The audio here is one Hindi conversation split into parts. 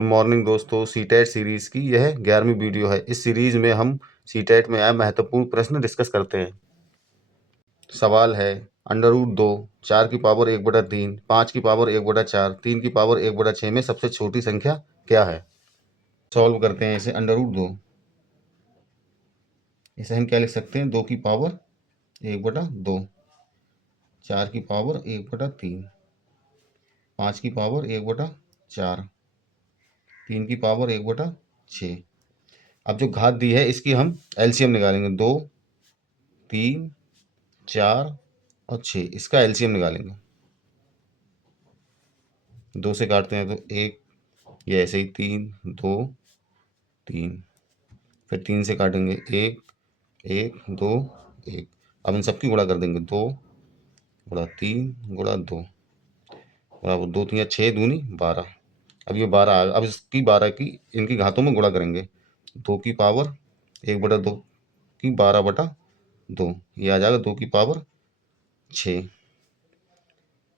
मॉर्निंग दोस्तों, सीटेट सीरीज की यह 11वीं वीडियो है। इस सीरीज में हम सीटेट में आए महत्वपूर्ण प्रश्न डिस्कस करते हैं। सवाल है √2, 4 की पावर 1/3, 5 की पावर 1/4, 3 की पावर 1/6 में सबसे छोटी संख्या क्या है। सॉल्व करते हैं इसे। √2 इसे हम क्या लिख सकते हैं, 2 की पावर 1/2, 4 की पावर 1/3, 5 की पावर 1/4, 3 की पावर 1/6। अब जो घात दी है इसकी हम एलसीएम निकालेंगे। 2, 3, 4 और 6, इसका एलसीएम निकालेंगे। 2 से काटते हैं तो 1, ये ऐसे ही 3, 2, 3, फिर 3 से काटेंगे 1, 1, 2, 1। अब इन सबकी गुणा कर देंगे। 2 गुणा 3 गुणा 2 बराबर 2 3 6 दूनी 12। अब ये 12 आ, अब इसकी 12 की इनकी घातों में गुणा करेंगे। 2 की पावर 1/2 की 12/2, ये आ जाएगा 2 की पावर 6।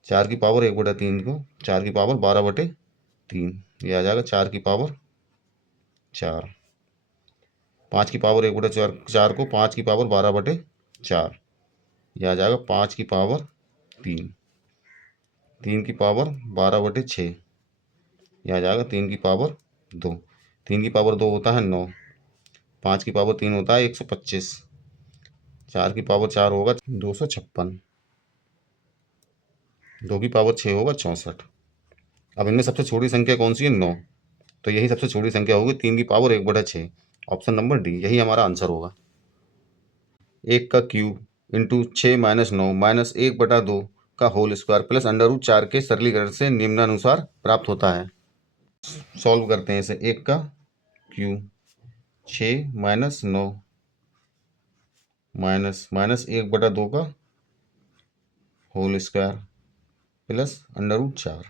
4 की पावर 1/3 को 4 की पावर 12/3, ये आ जाएगा 4 की पावर 4। 5 की पावर 1/4 को 5 की पावर 12/4, ये आ जाएगा 5 की पावर 3। 3 की पावर 12/6, ये आ जाएगा 3 की पावर 2। 3 की पावर 2 होता है 9, 5 की पावर 3 होता है 125, 4 की पावर 4 होगा 256, 2 की पावर 6 होगा 64। अब इनमें सबसे छोटी संख्या कौन सी है, 9, तो यही सबसे छोटी संख्या होगी 3 की पावर 1/6। ऑप्शन नंबर डी यही हमारा आंसर होगा। 1 का क्यूब इंटू 6 - 9 -1/2 का होल स्क्वायर प्लस √4 के सरलीकरण से निम्नानुसार प्राप्त होता है। सॉल्व करते हैं इसे। 1 का क्यूब 6 - 9 -1/2 का होल स्क्वायर प्लस √4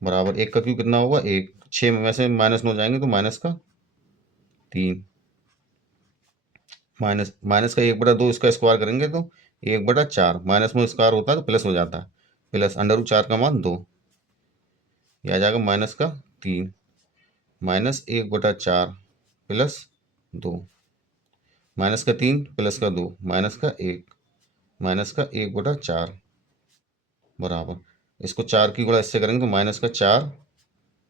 बराबर 1 का क्यूब कितना होगा, 1। 6 में से -9 जाएंगे तो माइनस का 3, माइनस का 1/2, इसका स्क्वायर करेंगे तो 1/4, माइनस में स्क्वायर होता है तो प्लस हो जाता है, प्लस √4 का मान 2, यह आ जाएगा -3 -1/4 प्लस 2, -3 प्लस का 2 -1 -1/4 बराबर, इसको 4 की गुणा इससे करेंगे तो -4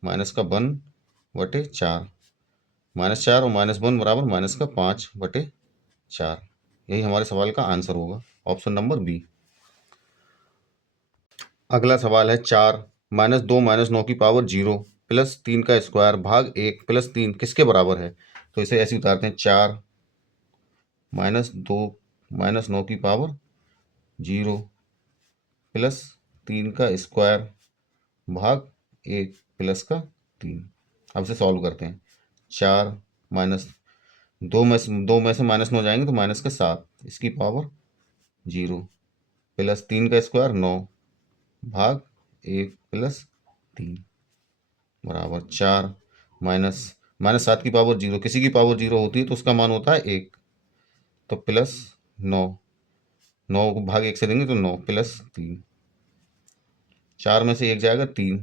-1/4, -4 और -1 बराबर -5/4। यही हमारे सवाल का आंसर होगा, ऑप्शन नंबर बी। अगला सवाल है 4 -2 -9 की पावर 0 प्लस 3 का स्क्वायर भाग 1 प्लस 3 किसके बराबर है। तो इसे ऐसे उतारते हैं। 4 -2 -9 की पावर 0 प्लस 3 का स्क्वायर भाग 1 प्लस का 3। अब इसे सॉल्व करते हैं। 4 माइनस 2 में से -9 जाएंगे तो -7, इसकी पावर 0 प्लस 3 का स्क्वायर 9 भाग 1 प्लस 3 बराबर 4 माइनस -7 की पावर 0, किसी की पावर 0 होती है तो उसका मान होता है 1, तो प्लस 9, 9 को भाग 1 से देंगे तो 9 प्लस 3, 4 में से 1 जाएगा 3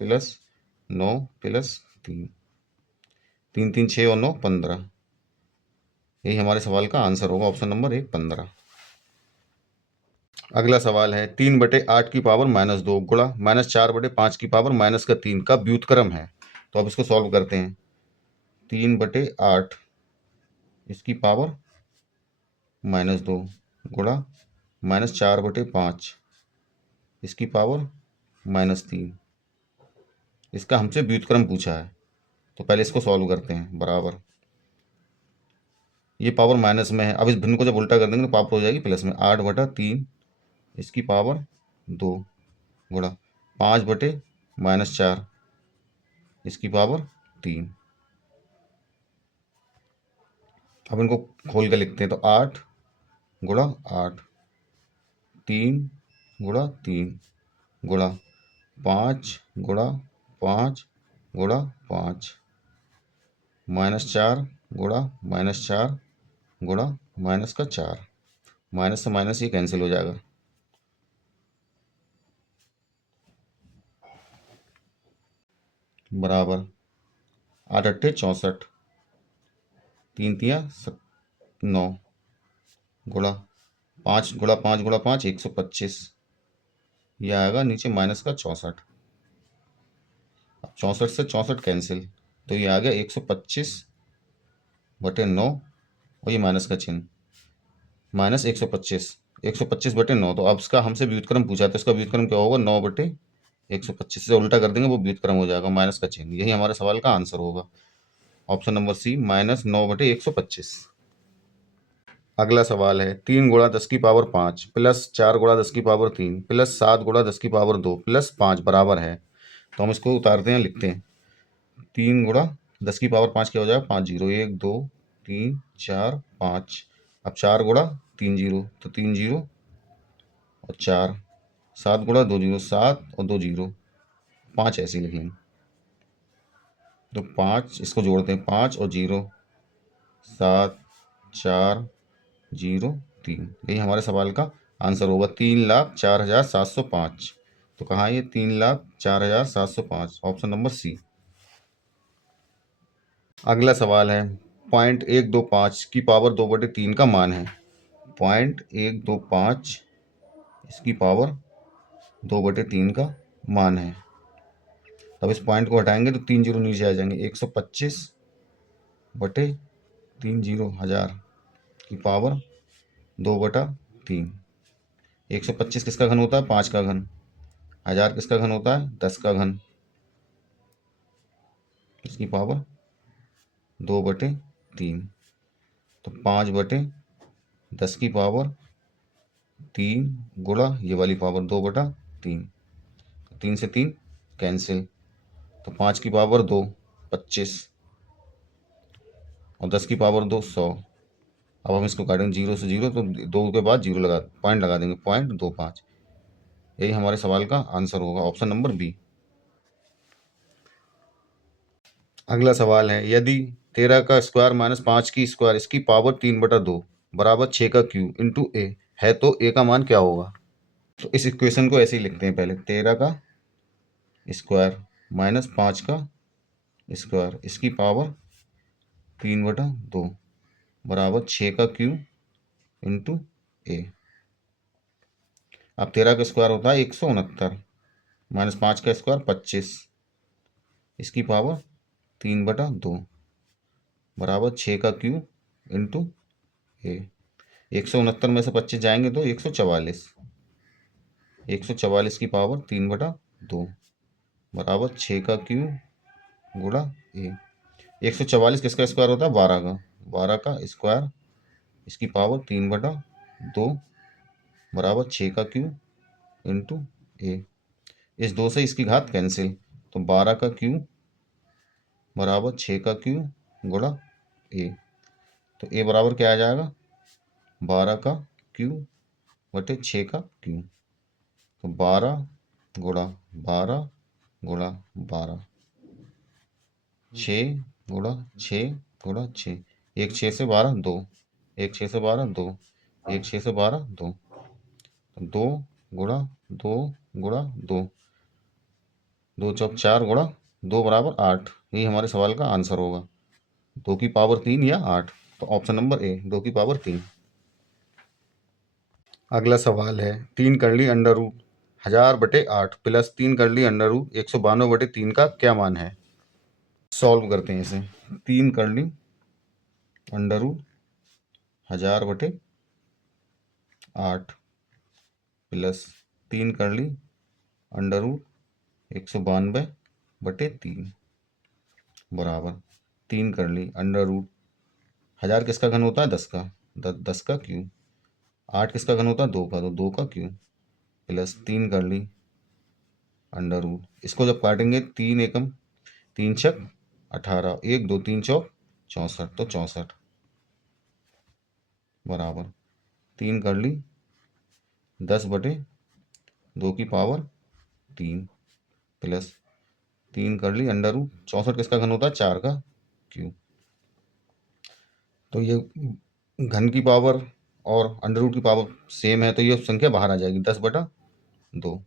प्लस 9 प्लस 3, 3 3 6 और 9 15। यही हमारे सवाल का आंसर होगा, ऑप्शन नंबर 1 15। अगला सवाल है 3/8 की पावर -2 गुणा -4/5 की पावर -3 का व्युत्क्रम है। तो अब इसको सॉल्व करते हैं। 3/8 इसकी पावर -2 गुणा -4/5 इसकी पावर -3, इसका हमसे व्युत्क्रम पूछा है। तो पहले इसको सॉल्व करते हैं। बराबर, ये पावर माइनस में है, अब इस भिन्न को जब उल्टा कर देंगे तो पावर हो जाएगी प्लस में। 8/3 इसकी पावर 2 गुणा 5/-4 इसकी पावर 3। अब इनको खोल के लिखते हैं तो 8 गुणा 8, 3 गुणा 3 गुणा 5 गुणा 5 गुणा 5 -4 गुणा -4 गुणा -4, माइनस से माइनस ये कैंसिल हो जाएगा। बराबर 8 अट्ठे 64, 3 तिया 9, गुणा 5 गुणा 5 गुणा 5 125, यह आएगा नीचे माइनस का 64। अब 64 से 64 कैंसिल, तो ये आ गया 125/9, और ये माइनस का चिन्ह, माइनस 125/9। तो अब इसका हमसे व्युत्क्रम पूछा, तो इसका व्युत्क्रम क्या होगा, 9/125 से उल्टा कर देंगे, वो व्युत्क्रम हो जाएगा माइनस का चिन्ह। यही हमारे सवाल का आंसर होगा, ऑप्शन नंबर सी, -9/125। अगला सवाल है 3 गुणा 10 की पावर 5 प्लस 4 गुणा 10 की पावर 3 प्लस 7 गुणा 10 की पावर 2 प्लस 5 बराबर है। तो हम इसको उतारते हैं, लिखते हैं 3 गुणा 10 की पावर 5 क्या हो जाएगा, 5 जीरो, 1 2 3 4 5। अब 4 गुणा 3 जीरो, तो 3 जीरो और 4, 7 गुणा 2 जीरो, 7 और 2 जीरो, 5 ऐसे लिखेंगे। तो 5 इसको जोड़ते हैं, 5 और जीरो, 7 4 जीरो 3। यही हमारे सवाल का आंसर होगा, 3,04,705। तो कहाँ है ये 3,04,705, ऑप्शन नंबर सी। अगला सवाल है 0.125 की पावर 2/3 का मान है। 0.125 इसकी पावर 2/3 का मान है। तब इस पॉइंट को हटाएंगे तो 3 जीरो नीचे आ जाएंगे, 125/3 की पावर 2/3। 125 किसका घन होता है, 5 का घन। 1000 किसका घन होता है, 10 का घन। इसकी पावर 2/3, तो 5/10 की पावर 3 गुणा ये वाली पावर 2/3। 3 से 3 कैंसिल, तो 5 की पावर 2 25, और 10 की पावर 2 100। अब हम इसको काटेंगे जीरो से जीरो, तो 2 के बाद जीरो लगा, पॉइंट लगा देंगे, 0.25। यही हमारे सवाल का आंसर होगा, ऑप्शन नंबर बी। अगला सवाल है यदि 13 का स्क्वायर माइनस 5 की स्क्वायर इसकी पावर 3/2 बराबर 6 का क्यूब इंटू ए है, तो ए का मान क्या होगा। तो इस इक्वेशन को ऐसे ही लिखते हैं, पहले 13 का स्क्वायर माइनस 5 का स्क्वायर इसकी पावर 3/2 बराबर 6 का क्यूब इंटू ए। अब 13 का स्क्वायर होता है 169, माइनस 5 का स्क्वायर 25, इसकी पावर 3/2 बराबर 6 का क्यूब इंटू ए। 169 में से 25 जाएंगे तो 144, 144 की पावर 3/2 बराबर 6 का क्यूब गुणा ए। 144 किसका स्क्वायर होता है, 12 का। 12 का स्क्वायर इसकी पावर 3/2 बराबर 6 का क्यूब इंटू ए। इस 2 से इसकी घात कैंसिल, तो 12 का क्यूब बराबर 6 का क्यूब गुणा ए। तो ए बराबर क्या आ जाएगा, 12 का क्यूब बटे 6 का क्यूब। तो 12 गुणा 12 गुणा 12, 6 गुणा 6 गुणा 6, 1 6 से 12 2, 1 6 से 12 2, 1 6 से 12 2, 2 गुणा 2 गुणा 2, 2 चौक 4 गुणा 2 बराबर 8। यही हमारे सवाल का आंसर होगा, 2 की पावर 3 या 8। तो ऑप्शन नंबर ए, 2 की पावर 3। अगला सवाल है 3 करली अंडर रूट 1000/8 प्लस 3 करली अंडर रूट 192/3 का क्या मान है। सॉल्व करते हैं इसे। 3 करली अंडर रूट 1000/8 प्लस 3 करली अंडर रूट 192/3 बराबर 3 करली अंडर रूट 1000 किसका घन होता है, 10 का, 10 का क्यूब। 8 किसका घन होता है, 2 का, तो 2 का क्यूब प्लस 3 करली अंडर रूट, इसको जब काटेंगे 3 एकम 3 छक 18, 1 2 3 चौक 64, तो 64 बराबर 3 करली 10/2 की पावर 3 प्लस 3 करली अंडर रूट 64 किसका घन होता है, 4 का क्यूब। तो ये घन की पावर और अंडर रूट की पावर सेम है, तो ये संख्या बाहर आ जाएगी 10/2।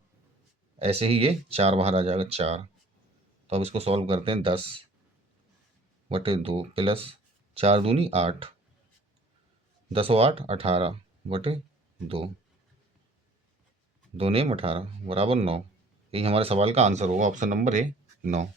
ऐसे ही ये 4 बाहर आ जाएगा, 4। तो अब इसको सॉल्व करते हैं। 10/2 प्लस 4×2 = 8, 10 और 8 18/2, 2 9 18 बराबर 9। यही हमारे सवाल का आंसर होगा, ऑप्शन नंबर ए 9।